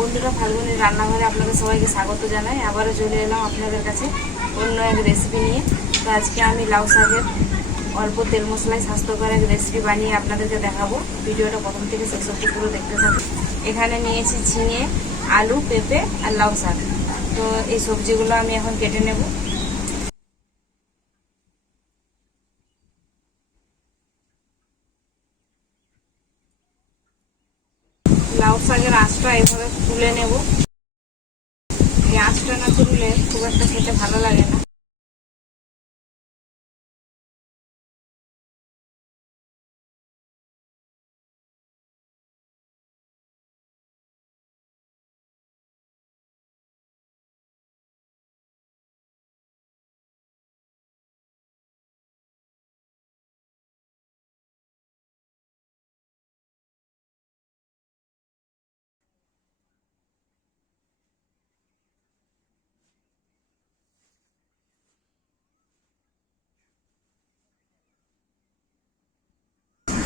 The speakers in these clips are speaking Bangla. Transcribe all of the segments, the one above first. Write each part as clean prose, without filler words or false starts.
বন্ধুরা, ফাল্গুনির রান্নাঘরে আপনাদের সবাইকে স্বাগত জানাই। আবারও চলে এলাম আপনাদের কাছে অন্য এক রেসিপি নিয়ে। তো আজকে আমি লাউ শাকের অল্প তেল মশলায় স্বাস্থ্যকর এক রেসিপি বানিয়ে আপনাদেরকে দেখাবো। ভিডিওটা প্রথম থেকে শেষ অবধি পুরো দেখতে থাকুন। এখানে নিয়েছি ঝিঙে, আলু, পেঁপে আর লাউ শাক। তো এই সবজিগুলো আমি এখন কেটে নেব। লাউ শাকের আঁশটা এইভাবে তুলে নেব। এই আঁশটা না তুললে খুব একটা খেতে ভালো লাগে না।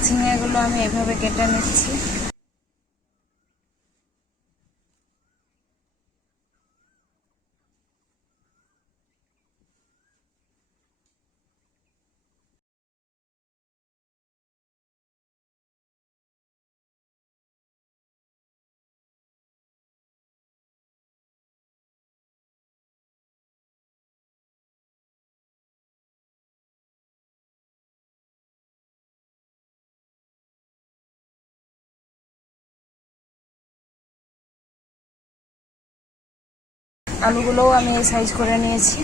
ঝিঙেগুলো আমি এভাবে কেটে নিচ্ছি। আলুগুলোও আমি এই সাইজ করে নিয়েছি।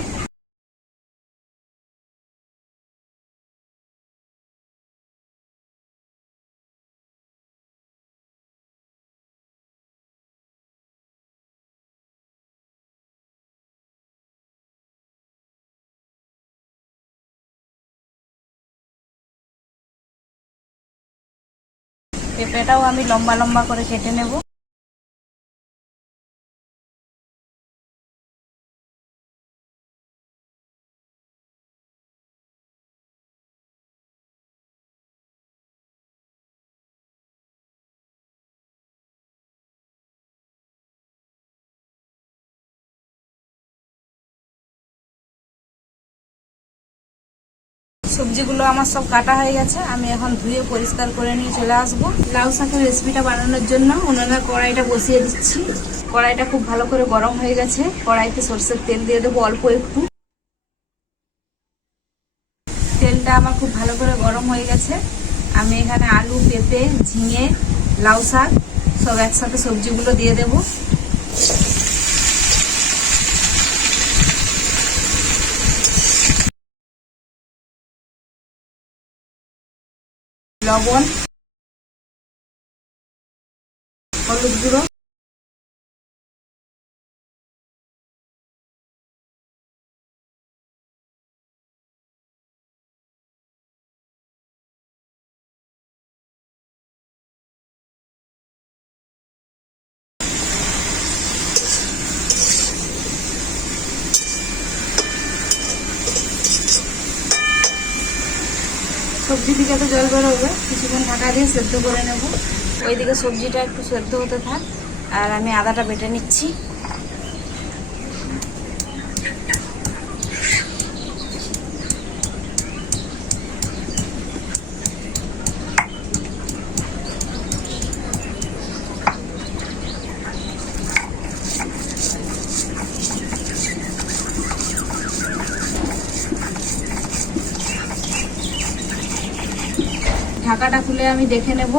পেঁপেটাও আমি লম্বা লম্বা করে কেটে নেব। সবজিগুলো আমার সব কাটা হয়ে গেছে। আমি এখন ধুয়ে পরিষ্কার করে নিয়ে চলে আসবো। লাউ শাকের রেসিপিটা বানানোর জন্য উনুনে কড়াইটা বসিয়ে দিচ্ছি। কড়াইটা খুব ভালো করে গরম হয়ে গেছে। কড়াইতে সরষের তেল দিয়ে দেবো অল্প একটু। তেলটা আমার খুব ভালো করে গরম হয়ে গেছে। আমি এখানে আলু, পেঁপে, ঝিঙে, লাউ শাক সব একসাথে সবজিগুলো দিয়ে দেব। লবণ, হলুদ গুঁড়ো, সবজি থেকে তো জল বেরোবে, কিছুক্ষণ ঢাকা দিয়ে সেদ্ধ করে নেব। ওইদিকে সবজিটা একটু সেদ্ধ হতে থাক আর আমি আদাটা বেটে নিচ্ছি। ঢাকাটা খুলে আমি দেখে নেব।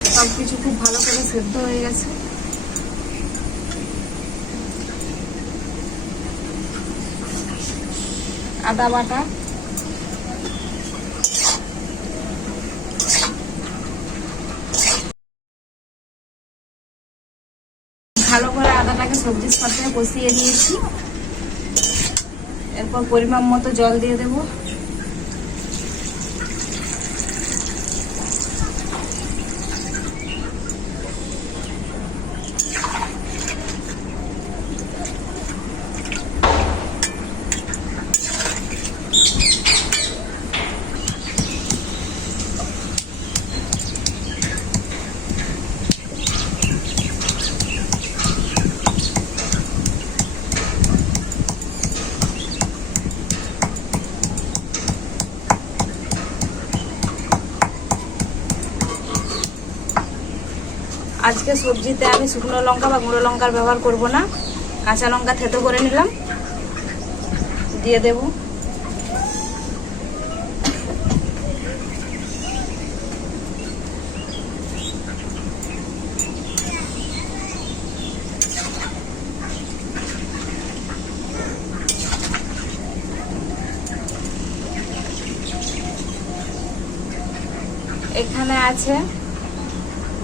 সবকিছু খুব ভালো করে সেদ্ধ হয়ে গেছে। আদা বাটা, ভালো করে আদাটাকে সবজির সাথে কষিয়ে নিয়েছি। এরপর পরিমাণ মতো জল দিয়ে দেব। আজকে সবজিতে আমি শুকনো লঙ্কা বা গুঁড়ো লঙ্কার ব্যবহার করব না, কাঁচা লঙ্কা থেতো করে নিলাম, দিয়ে দেব। এখানে আছে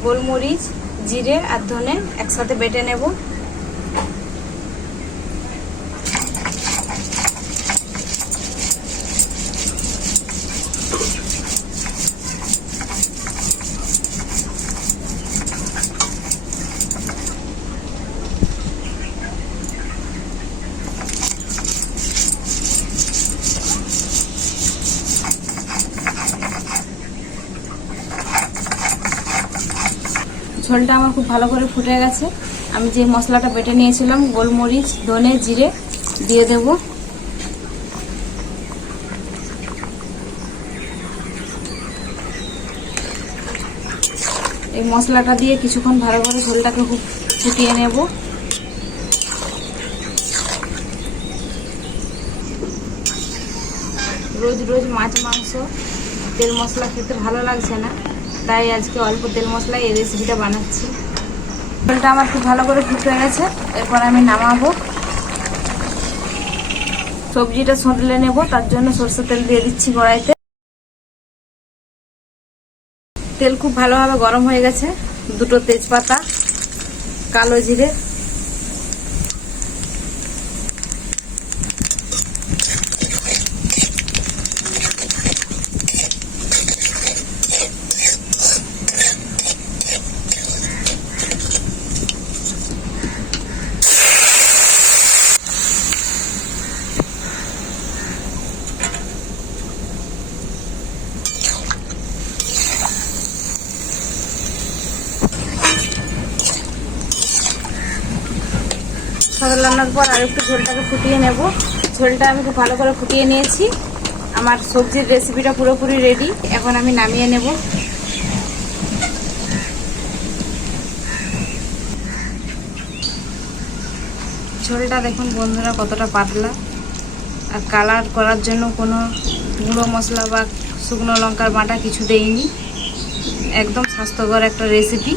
গোলমরিচ, জিরে আর ধনে একসাথে বেটে নেব। ঝোলটা আমার খুব ভালো করে ফুটে গেছে। আমি যে মশলাটা বেটে নিয়েছিলাম গোলমরিচ, ধনে, জিরে দিয়ে দেব। এই মশলাটা দিয়ে কিছুক্ষণ ভালো করে ঝোলটাকে খুব ফুটিয়ে নেব। রোজ রোজ মাছ মাংস তেল মশলা খেতে ভালো লাগছে না, তাই আজকে অল্প তেল মশলায় এই রেসিপিটা বানাচ্ছি। ঝোলটা আমার খুব ভালো করে ফুটে গেছে, এরপর আমি নামাবো। সবজিটা সঁতলে নেব, তার জন্য সরষের তেল দিয়ে দিচ্ছি কড়াইতে। তেল খুব ভালোভাবে গরম হয়ে গেছে। দুটো তেজপাতা, কালো জিরে, সাজানোর পর আরেকটু ঝোলটাকে ফুটিয়ে নেব। ঝোলটা আমি খুব ভালো করে ফুটিয়ে নিয়েছি। আমার সবজির রেসিপিটা পুরোপুরি রেডি। এখন আমি নামিয়ে নেব। ঝোলটা দেখুন বন্ধুরা কতটা পাতলা, আর কালার করার জন্য কোনো গুঁড়ো মশলা বা শুকনো লঙ্কার বাটা কিছু দেইনি। একদম স্বাস্থ্যকর একটা রেসিপি।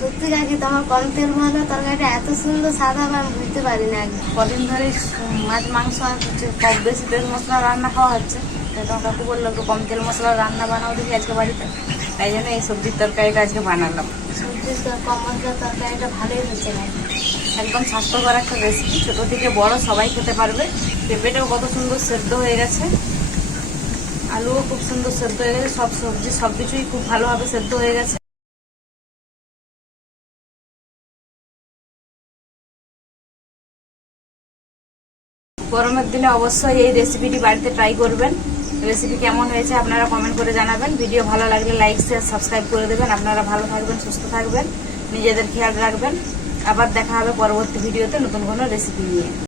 সত্যি কাকি তোমার কম তেল ভাজা তরকারিটা এত সুন্দর সাদা আমি বুঝতে পারি না। কদিন ধরে মাছ মাংস আর হচ্ছে কম বেশি তেল মশলা রান্না খাওয়া হচ্ছে, তাই তোমার কাকু বললো একটু কম তেল মশলা রান্না বানাও দেখি আজকে বাড়িতে, তাই জন্য এই সবজির তরকারিটা আজকে বানালাম। সবজির কম মশলা তরকারিটা ভালোই হচ্ছে না। একদম স্বাস্থ্যকর একটা রেসিপি, ছোটো থেকে বড় সবাই খেতে পারবে। পেঁপেটাও কত সুন্দর সেদ্ধ হয়ে গেছে, আলুও খুব সুন্দর সেদ্ধ হয়ে গেছে, সব সবজি সব কিছুই খুব ভালোভাবে সেদ্ধ হয়ে গেছে। গরমের দিনে অবশ্যই এই রেসিপিটি বাড়িতে ট্রাই করবেন। রেসিপি কেমন হয়েছে আপনারা কমেন্ট করে জানাবেন। ভিডিও ভালো লাগলে লাইক, শেয়ার, সাবস্ক্রাইব করে দেবেন। আপনারা ভালো থাকবেন, সুস্থ থাকবেন, নিজেদের খেয়াল রাখবেন। আবার দেখা হবে পরবর্তী ভিডিওতে নতুন কোনো রেসিপি নিয়ে।